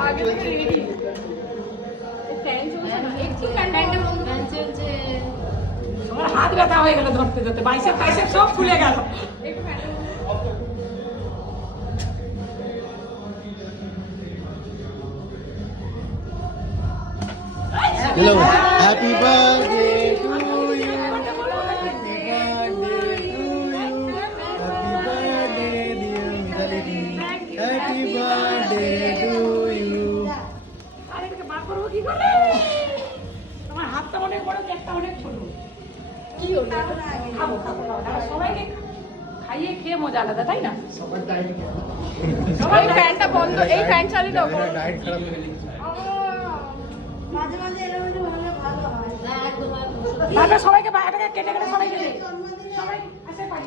আগে থেকে ready fan চলছে না একটু ফ্যানটা চলছে আমার হাত ব্যথা হয়ে গেল ধরতে ধরতে বাইসেপ টাইসেপ সব ফুলে গেল একটু ফ্যানটা Hello, happy birthday to you. Happy birthday to you. Happy birthday, dear Mitali. Happy birthday to you. আরে এটাকে বার করবো কি করে তোমার হাতটা অনেক বড় একটা অনেক ছোট কি হলো খাবো খাবো খাবো সবাইকে খাইয়ে খেয়ে মজা আলাদা তাই না সবাই ফ্যানটা বন্ধ এই ফ্যান চালিয়ে দাও ডায়েট খারাপ হয়ে গেছে। মাঝে মাঝে এরকম একটু হলে ভালো হয় তারপরে সবাইকে বাইরেটাকে কেটে কেটে সবাইকে দে সবাই আসে পারি